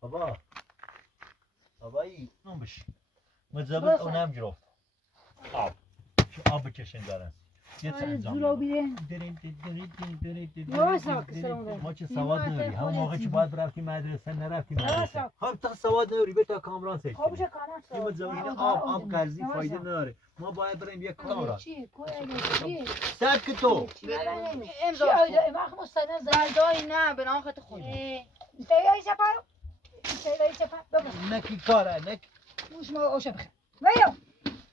بابا بابایی نون بشی مزبط او نم گرفت آب شو آب بکشین دارن یه چه انجام ما چه سواد نداری همون موقع که باید برفتی مدرسه نرفتی مدرسه هم تا سواد نداری بتا کامران سیچ این مزبط آب قرضی فایده نداره ما باید بریم یک کار را سب که تو زردایی نه به نام خط خود نکی کاره نک مش ما اوشه بخیر ویو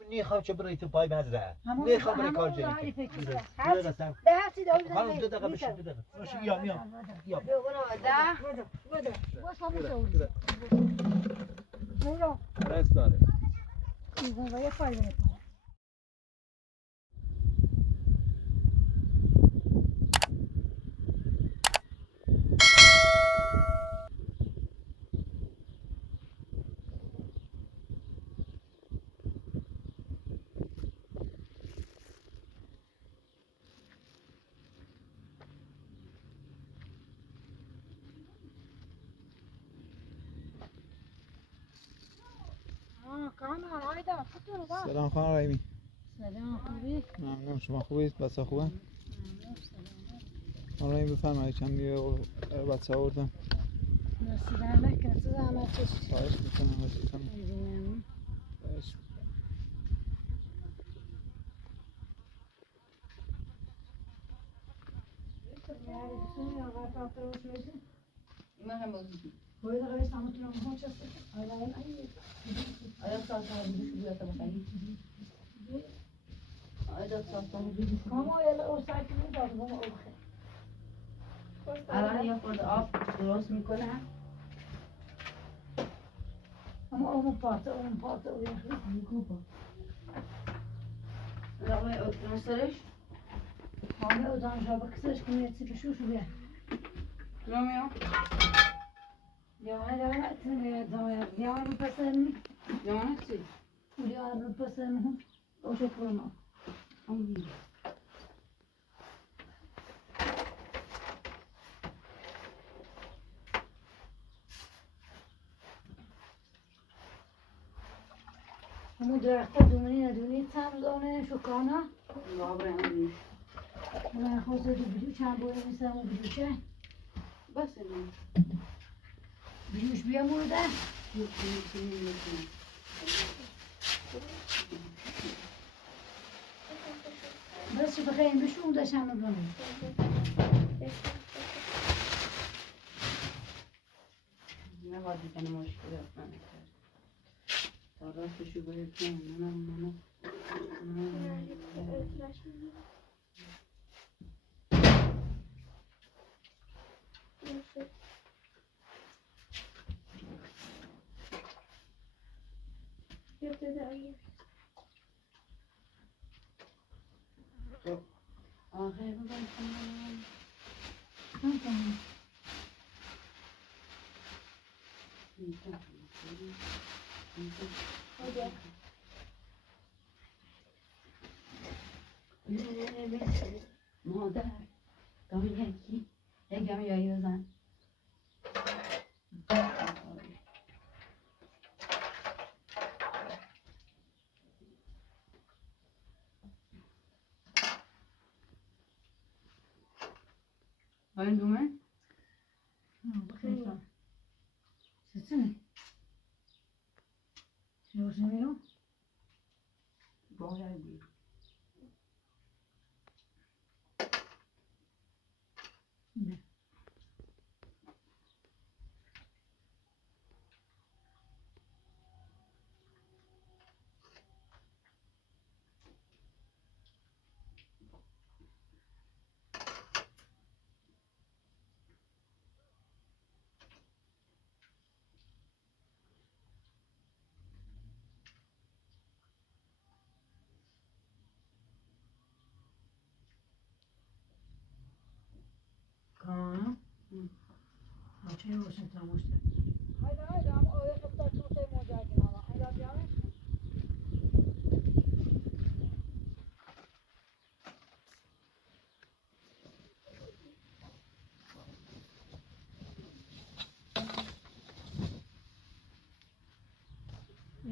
نیخوام چه برای تو پای مزرعه نیخوام برای کار جایی ده هفتی داری خانم 2 دقیقه بشین 2 دقیقه یا باش ما برو رست داره و یه فایده میکنه سلام خانم رحیمی. سلام خوبی؟ ممنون شما خوبید؟ بچه خوبه؟ خانم رحیمی بفرمایید چند دیگه بچه آوردم. مرسی درمک کنم تو زحمت کشید. خواهش میکنم ممنون. خواهش من هم بازی باید آقای سامتون هم هم چسته؟ آیا ساعت ها بیدوش بوده تا بخیلی؟ آیا ساعت ها بیدوش کاما او ساعت کنید داد او بخیر الان یه خورده آب درست میکنه اما اون پارت او یخی میگو لغمه نصرش همه او دانجا بکسش کنید سی بشوشو بیه رومیو دیوان رو پسرمی یمانه چی؟ دیوان رو پسرمی او شو پرما آمدی همون درخت دومنی ندونی تم دانه شکانا لابره آمدی من خواسته دو بیدو چند باره میسرم و بیدو چه بس نیم بیدوش بیا مورده بس شو بخیریم بشون داشتم نبانیم نباید میکنه مشکلات نمیکرد تا راستشو باید کنم آخه ببین کنم مادر گامی یکی یک گامی یایی بزن باید دومه؟ بخیر ستونه شو میرو باید بید نه کام بچه روشن تماشا haydi ama öyle kapıda tutayım olacaktın ama haydi devam et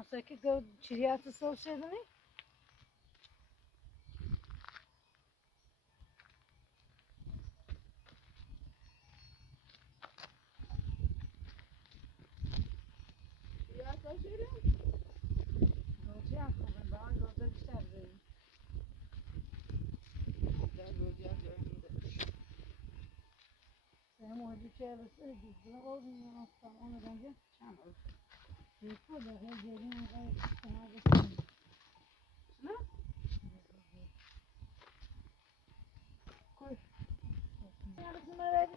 ماسکی که چیزیات سال شدنی؟ روزی هم خوبه باید روزه بیشتر بریم سه موجی که بسه دیگه قوزی نمستم آمدن جا چند روز دیگه دقیقه جدیم آقای کنار بسیم نه؟ کوش یادتون مرد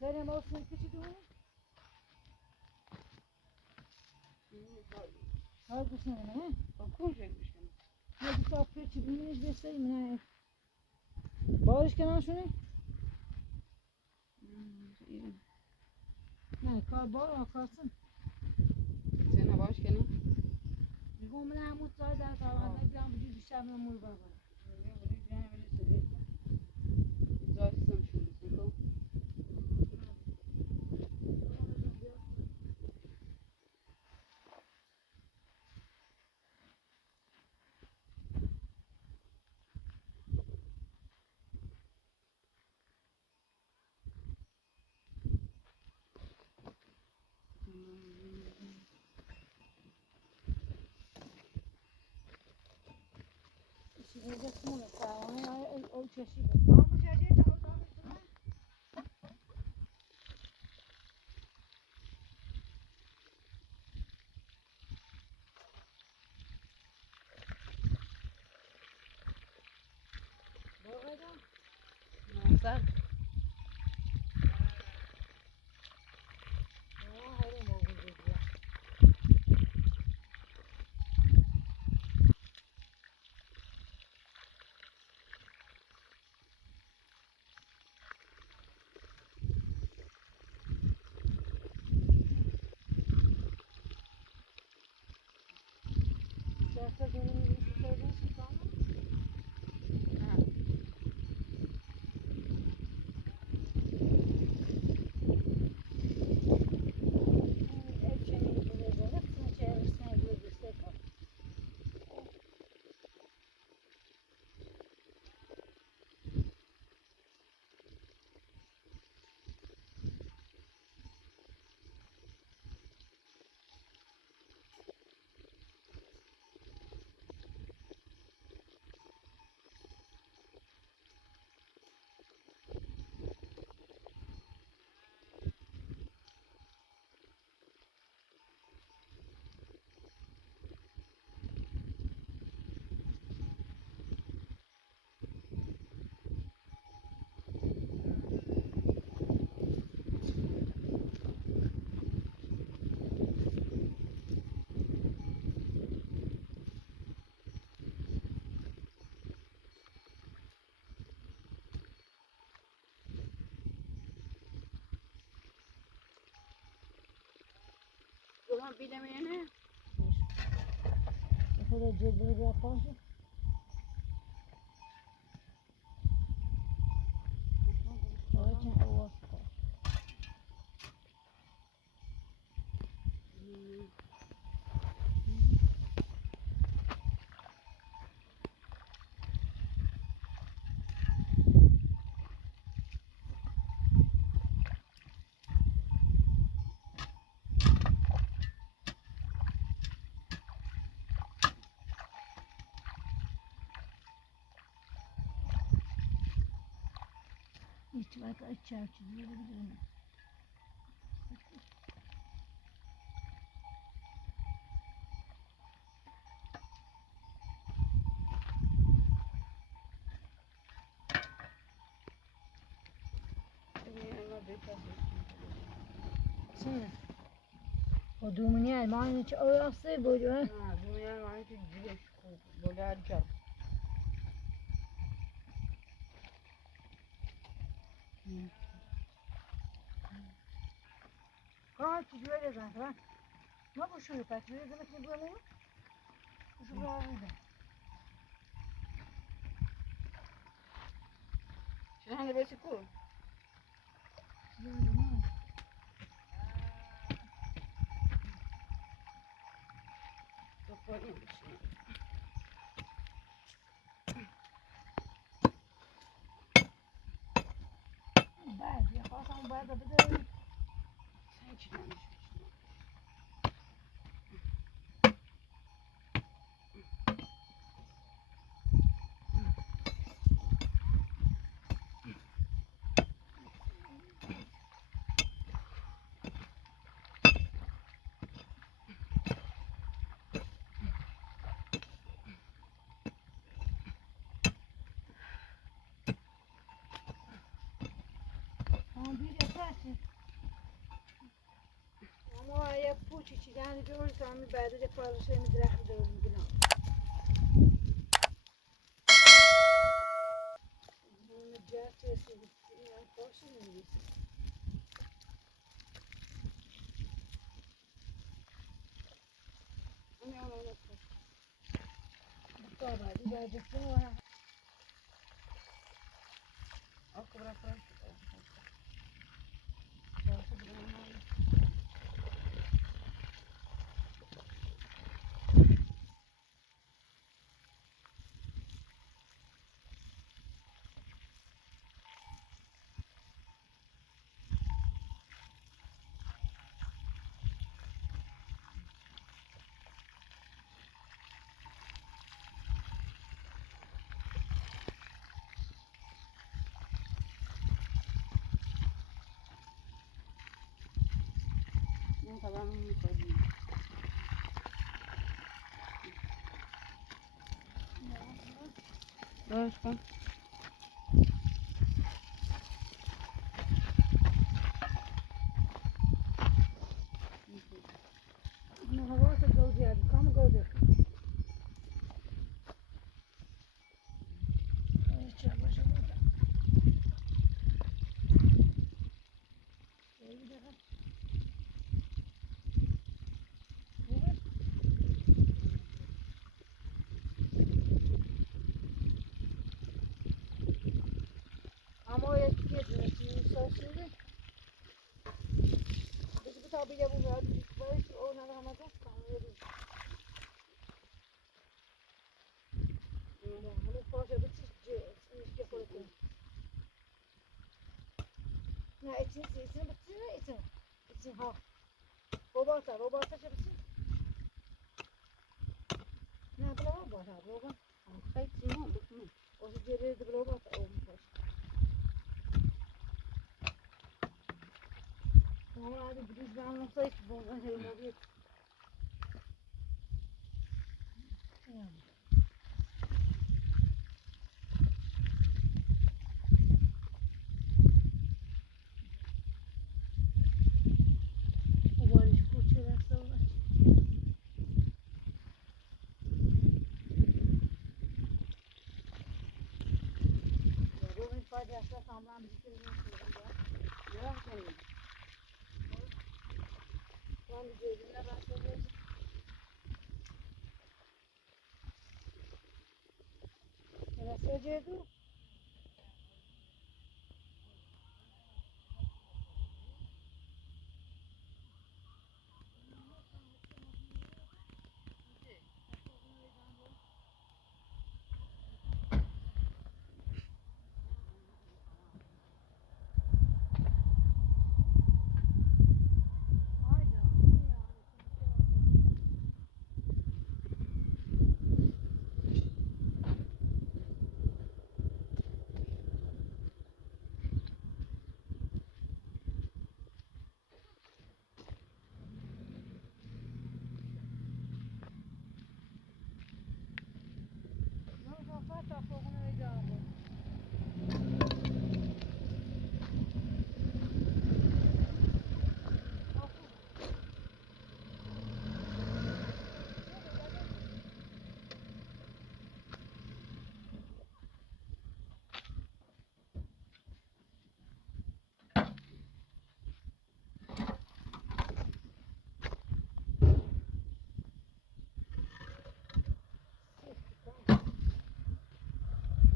بریم آسون کشی دونه؟ ها گوشنه نه؟ کجا گوشنه؟ یه تا پیچ بینیش بسیم نه بارش کنار شونه؟ نه کار بار آکاسم سنا باش کنی؟ میگم من همون سال در طبعا نمیدونم بودی بیشتر من مول بابا زارستم شروع کن اینجا خونه فرمانه اون چشی بود تمام بشه تا اون سر بیدم اینه خدا جبري بیا پاشه آجا آواز کن hiç vakit açar çiziyor biliyorum. Şimdi o dumuni Almanya hiç orası böyle. Ha, dünya Almanya hiç güneş böyle harika. Kaç böyle zaten. Ne bu şu pek böyle demek ne böyle? Şu böyle. شنو بس يكون بعد يا خلاص بعد بدأ اما یه پوچی چیدن جور سامی بعد از پارچه می درخت دور میگنم اون جات رسید این پارچه می‌ریزه اون اون بابا دیگه جسمه اكو برا طبعا مفيد باش كم هوا تجوزي هذه كم جودك اما یه چیزی سازی بس بتابی جابو میاد باید اون هم همه دست کنم همه پاشه بچیش چیز خودتون نه ایتین بچیش ایتین ها روباتا چه بچیش نه بلا روباتا خيط سمون بكمل وش جريد بروباتا او مفاش والله هذا بديش بعمل صيف هي الموبيت وبارش كوتشي رسولة رومي فادي أساس عمران بجيكي يا حسين كان جايبين لنا رسولة رسولة جايبو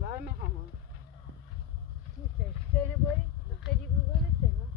لا ما هم كيف باری خیلی بگونه سلام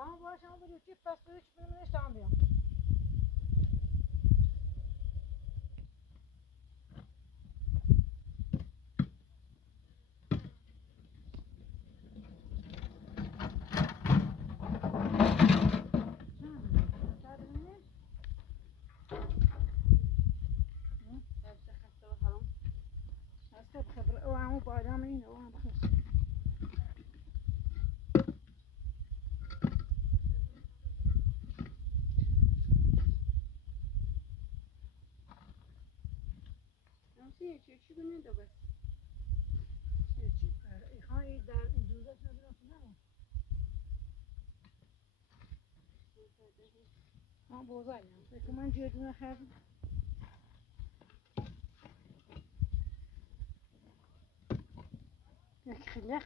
Tamam bu akşam böyle çift pasta 3 bölümüne iştahım diyorum. وعمو بادامين وعمو بخس چی کنید دو بس چی خواهی در دوزه شده نه ها بوزایی فکر من جدونه خرد یک خلق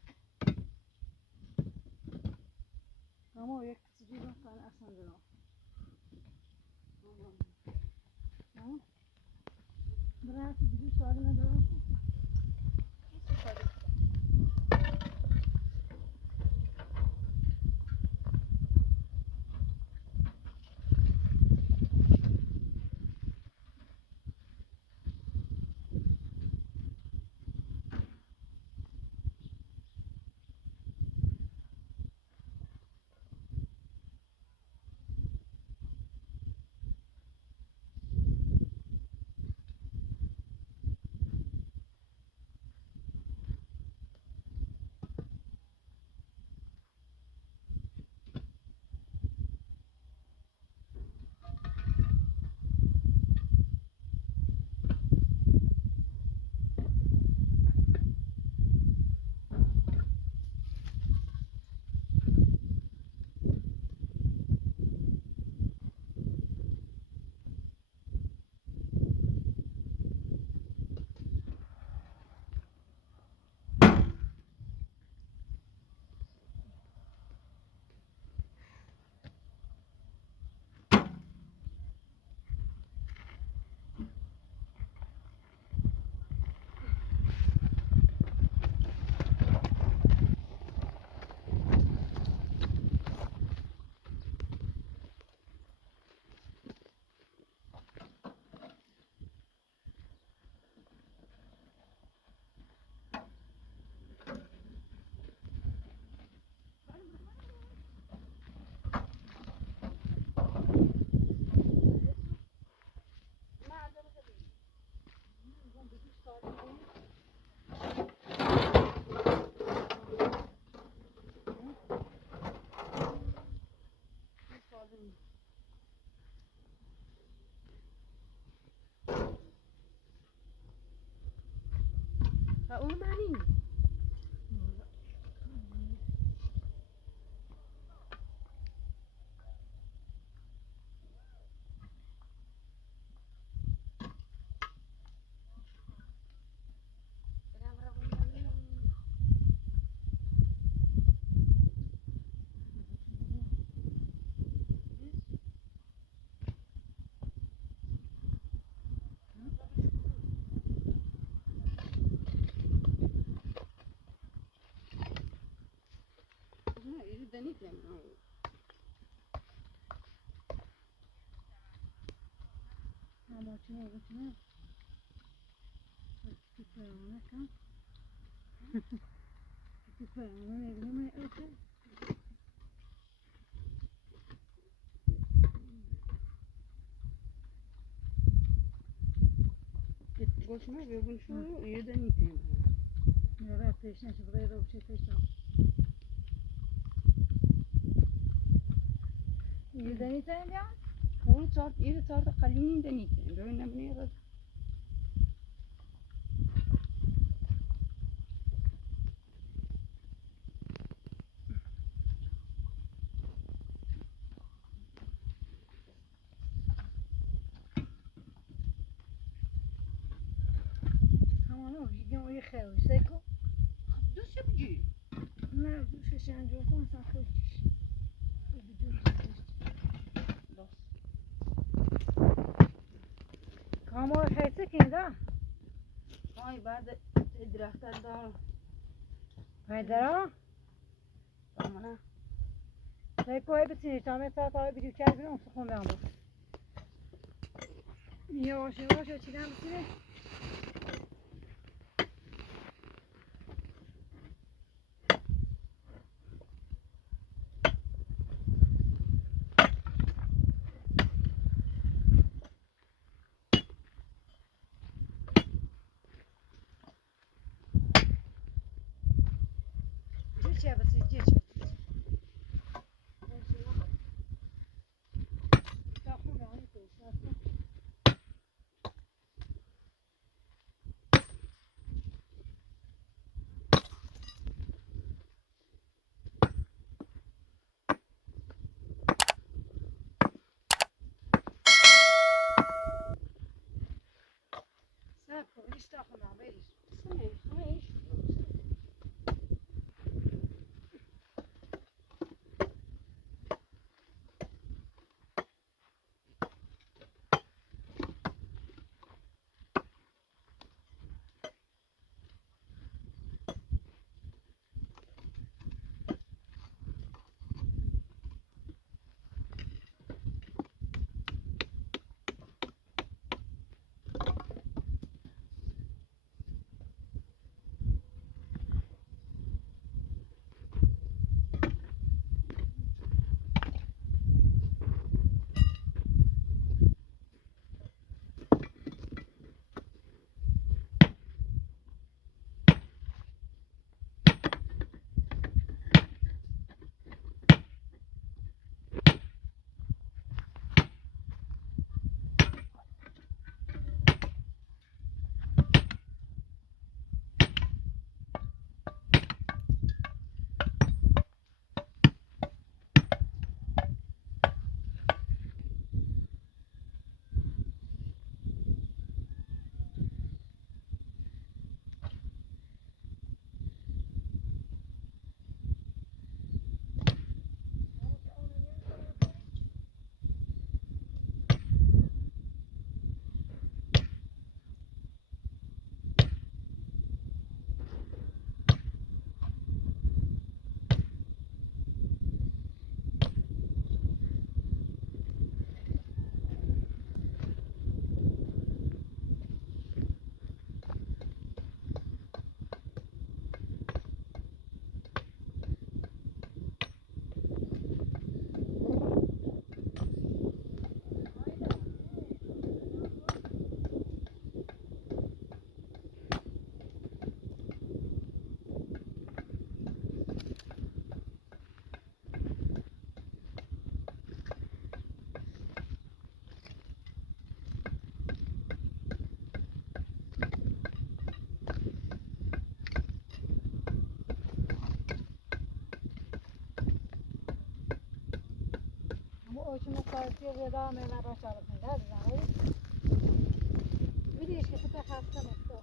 اما یک چیزی رو کن اصلا دارم برای که دیگه سوال ندارم اون معنی نه اینو دنی کنم اما چه بکنم تو فرامونه کن تو فرامونه نگیم اوکی گوشما بگون شو اینو دنی کنم نه رفتش نشه برای رو بشه تشنم یه دنی تنیم بیان خورو صارت اینو صارت قلیمی دنی کنم ببین نبینی رد همانو بگیم یه خیلی سیکو دوست بگی نه دوشش انجام کن اصلا خیلیش بس کامو خیلی کنده های بعد درختر دار پیدرا آمانه سیکو های بسینی تامه ساعت های بیدیو کرد بیرون سخون بیان بود یواش یواش چیدم بسینی چه بسید چه تا خونه آنی کنید سب کن ایش تا خونه بیش سنه خمیش اوچون کارتی ودا میل را شارب می‌داد زنی می‌دیش که تو خسته می‌شی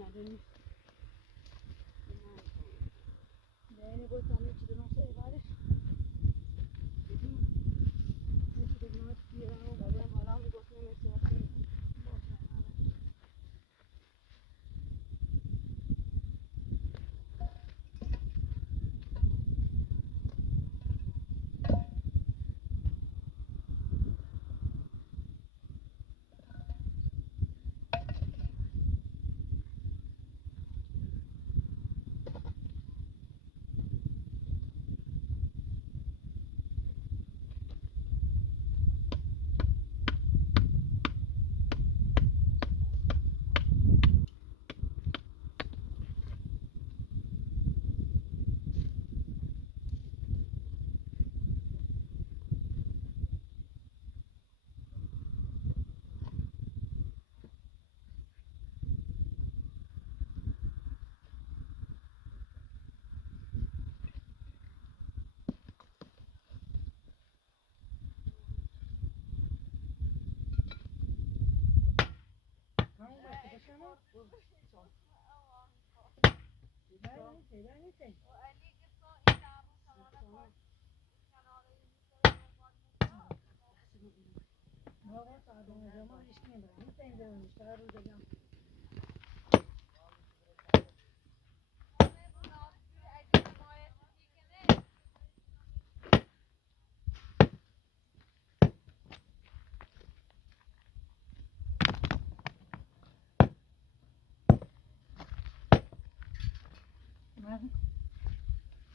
نداری نه گوی تامی چی دارم سه بارش نشده بنات بیرم و بعدم حالا هم گفتم مثل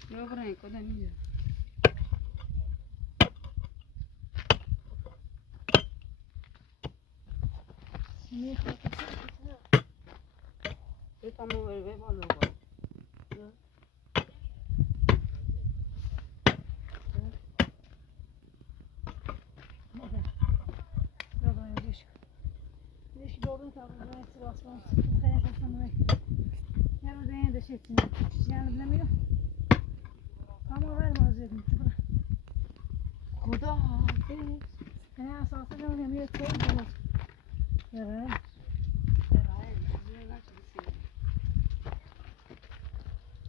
Yo creo que también. Estamos volvemos luego. Leş doğru tabii ben sırasına sıkıntı yaşasam ne bu dene de şey için yani bilemiyorum. Ama vermez dedim çubuk. Kuda değil. Ne asası da ne bir şey değil. Evet.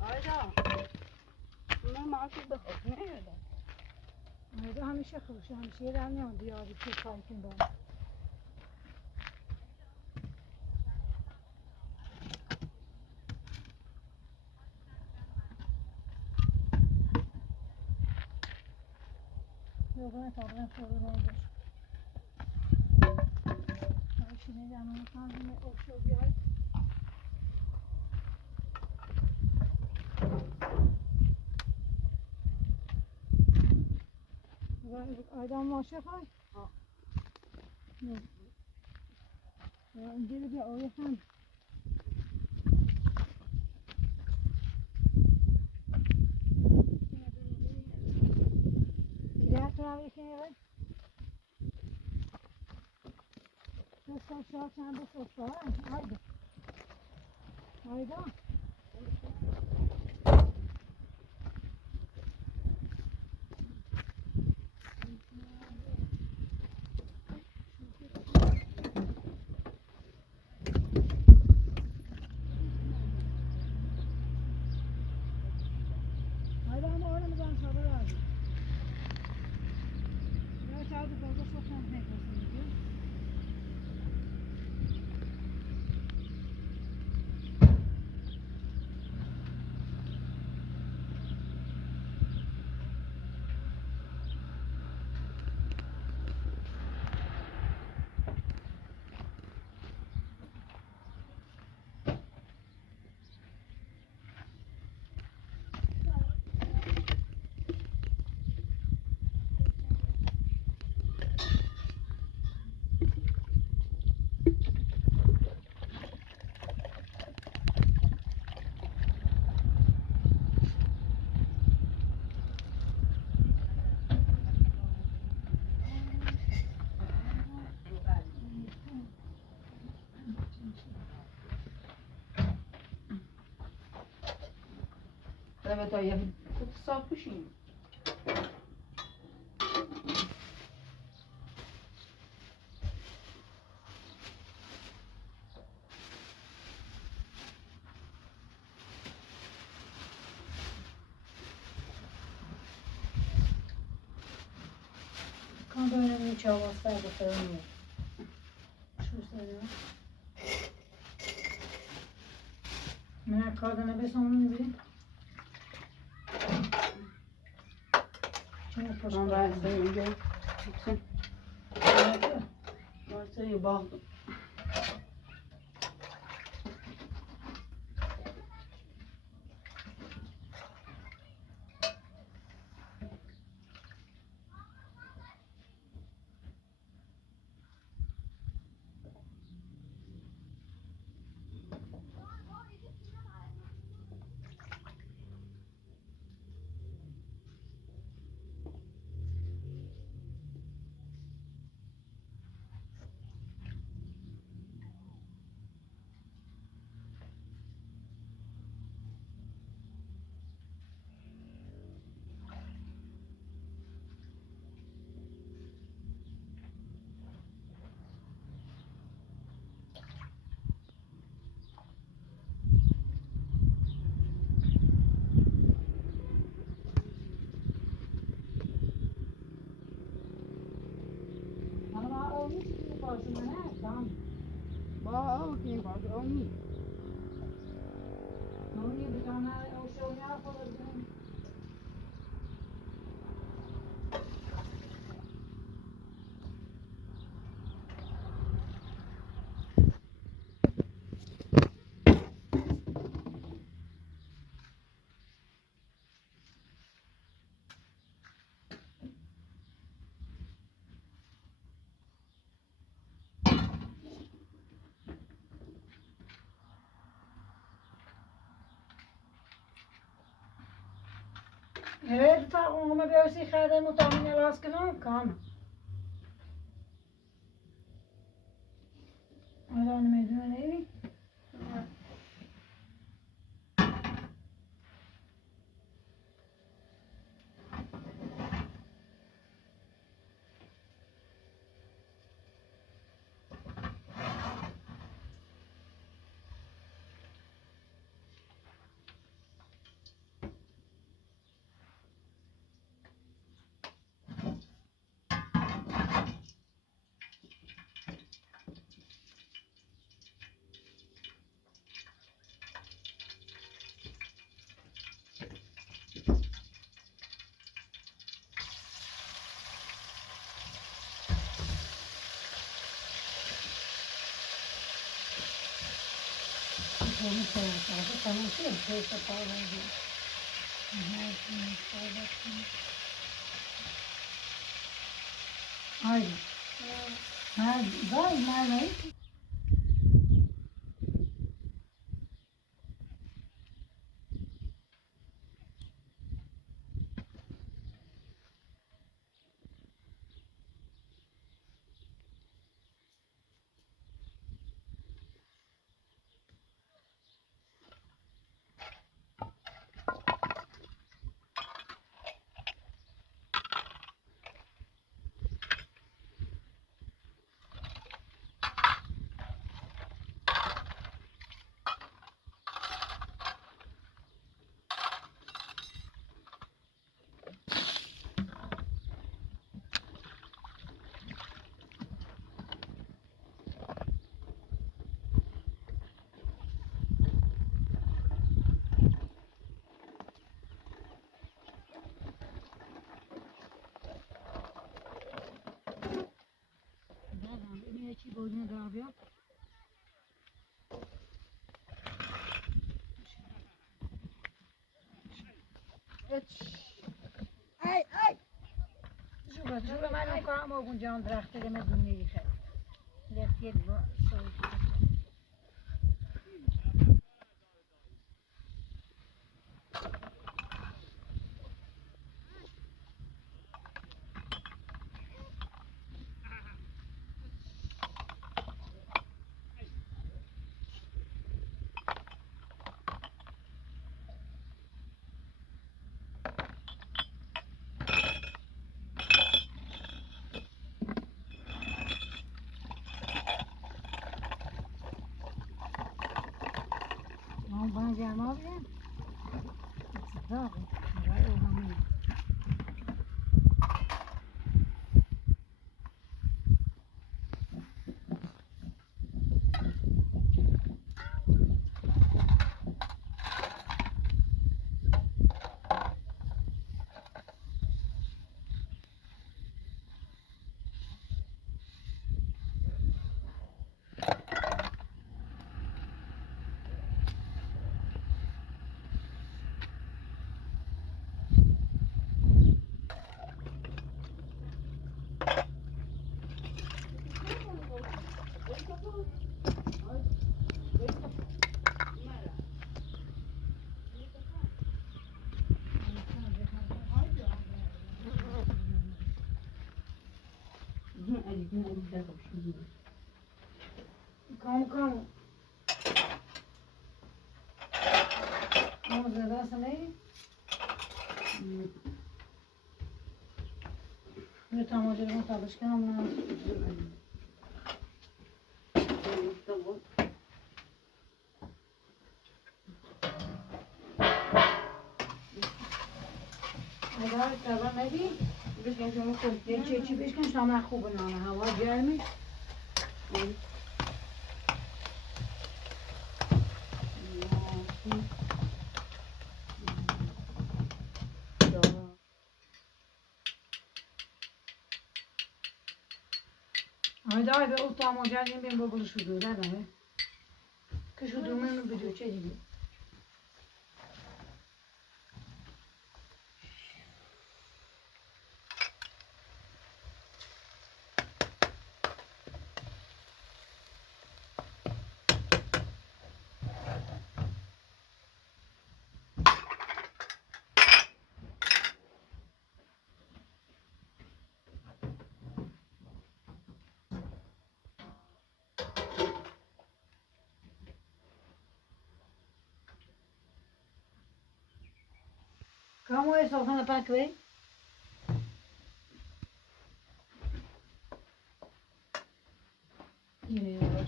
Ayda. Bunlar maaşı da ne öyle? Ayda hamisha kılış, hamisha yerenmiyor diyor bir şey farkında. Yok ben tabii sorun oldu. Şimdi canım kendime okşuyor bir ay. Aydan maaşı koy. Önceli bir oyasın. Kira kahve işine ver. Sen şu an sen de sosla var. Haydi. Aydan. Aydan oynamadan sonra lazım. Ya çaldı fazla soksan tekrar diyor. Evet o ya kutu sapmışım. Ama böyle bir çavaslar da sarılmıyor. Şu sarıyor. Merak kadına be sonunu bir. Şimdi poşta. Sonra sayınca çıksın. Varsayı bağladım. Ama o hiç bir poşta ne? Tamam. Bağ kim var? Onu. Onu bir tane o şey ne yapalım? Evet, ta onunla bir şey khayda mutamine baskını kan. Adam medine neydi? Onu sayarsa tamam şey şeyse bağlandı. Haydi. Haydi. Haydi. Ci vogliono proprio. Ay ay. Şurada ben yukarı mı okunacağım bıraktı demedim ne yıkar. Lepiyet bu soğuk. Bana gelme abi ya. Sıcak. Buraya olmamıyor. یکی نمیده خوشم. کام موزه دست نی یه تماجر رو تابش کنم نه اگر تابا ندی بشکن شما خوب. یه چی بشکن شما خوب نانه هوا گرمی Haydi be o tamaşanın ben babulu şu göre de. Ki şu dumanı bir göçe gibi. ¿Cómo es eso? ¿Van a pack way? Yine var.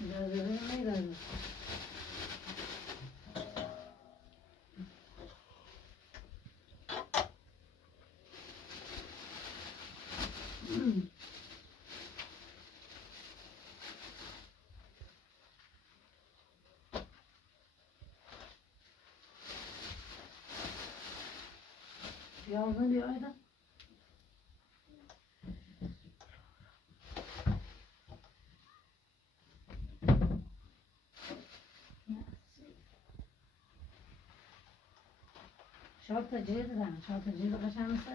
Biraz da ne lazım? Yağını bir ayda. Şaltacıydı da, şaltacıydı kaçan mısın?